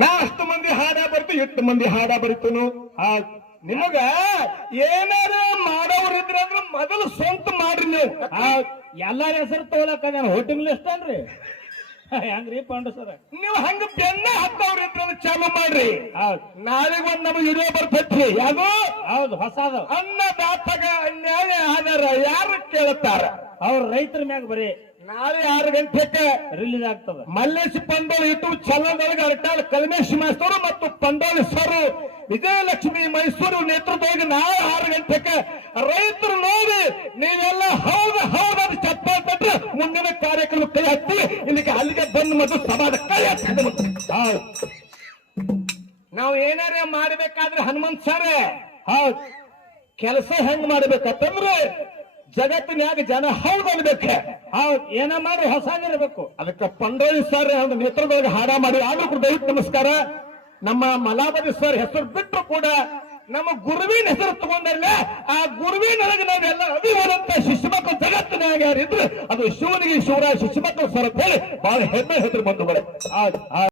ನಾ ಅಷ್ಟು ಮಂದಿ ಹಾಡ ಬರ್ತು, 8 ಮಂದಿ ಹಾಡ ಬರಿತನು. ನಿಮಗ ಏನಾರ ಮಾಡೋರಿದ್ರ ಅಂದ್ರೆ ಮೊದಲು ಸ್ವಂತ ಮಾಡ್ರಿ. ನೀವು ಎಲ್ಲಾರ ಹೆಸರು ತಗೊಳಕ ಹೋಟಿಂಗ್ ಲಿಸ್ಟ್ ಅನ್ರಿ ಹೆಂಗ್ರಿ ಪಾಂಡು ಸರ? ನೀವು ಹಂಗ ಬೆನ್ನ ಹತ್ತವ್ರಿದ್ರ ಚಾಲು ಮಾಡ್ರಿ. ನಾಳೆಗ ಒಂದ್ ನಮಗೆ ವಿಡಿಯೋ ಬರ್ತೈತಿ. ಯಾವುದು? ಹೌದು, ಹೊಸದು. ಅನ್ನದಾತಗ ಅನ್ಯಾಯ ಆದಾರ ಯಾರು ಕೇಳುತ್ತಾರ? ಅವ್ರ ರೈತರ ಮ್ಯಾಗ ಬರೀ ನಾಳೆ 6 ಗಂಟೆಗೆ ರಿಲೀಸ್ ಆಗ್ತದ. ಮಲ್ಲೇಶ್ ಪಂಡೋಳಿ ಯೂಟ್ಯೂಬ್ ಚಾನಲ್ದೊಳಗೆ ಅರಟಾಳ ಕಲ್ಮೇಶ್ ಮಾಸ್ತರು ಮತ್ತು ಪಂಡೋಳಿ ಸರ್ ವಿಜಯಲಕ್ಷ್ಮಿ ಮೈಸೂರು ನೇತೃತ್ವದಲ್ಲಿ ನಾಳೆ 6 ಗಂಟೆಗೆ ರೈತರು ನೋಡಿ ನೀವೆಲ್ಲ ಹೌದು ಹೌದು ಚಪ್ಪಾಳೆ ತಟ್ರೆ ಮುಂದಿನ ಕಾರ್ಯಕ್ರಮ ಕೈ ಹತ್ತಿ ಇಲ್ಲಿಗೆ ಅಲ್ಲಿಗೆ ಬಂದು ಮತ್ತು ಸಭಾದ ಕೈ ಹತ್ತಿ. ನಾವು ಏನಾರೇ ಮಾಡಬೇಕಾದ್ರೆ ಹನುಮಂತ್ ಸರ್ ಹೌದು ಕೆಲಸ ಹೆಂಗ್ ಮಾಡ್ಬೇಕಂತಂದ್ರೆ ಜಗತ್ತಿನ್ಯಾಗ ಜನ ಹೌದು ಅನ್ಬೇಕ. ಹೌದು, ಏನ ಮಾಡಿ ಹೊಸದಿರ್ಬೇಕು. ಅದಕ್ಕೆ ಪಂಡೋಳಿ ಸರ್ ನೇತೃತ್ವದೊಳಗೆ ಹಾಡ ಮಾಡಿ ಆದ್ರೂ ಕೂಡ ದಯವಿಟ್ಟು ನಮಸ್ಕಾರ. ನಮ್ಮ ಮಲಾಬದಿ ಸರ್ ಹೆಸರು ಬಿಟ್ಟರು ಕೂಡ ನಮ್ಮ ಗುರುವಿನ ಹೆಸರು ತಗೊಂಡಲ್ಲ, ಆ ಗುರುವಿನೊಳಗೆ ನಾವೆಲ್ಲ ಅಭಿವರಂತ ಶಿಶು ಮಕ್ಕಳು ಜಗತ್ತಿನಾಗ ಯಾರಿದ್ರೆ ಅದು ಶಿವನಿಗೆ ಶಿವರಾಯ ಶಿಶು ಮಕ್ಕಳು ಸರ್ ಅಂತ ಹೇಳಿ ಬಹಳ ಹೆಮ್ಮೆ ಹೆಸರು ಬಂದು ಬರೆ.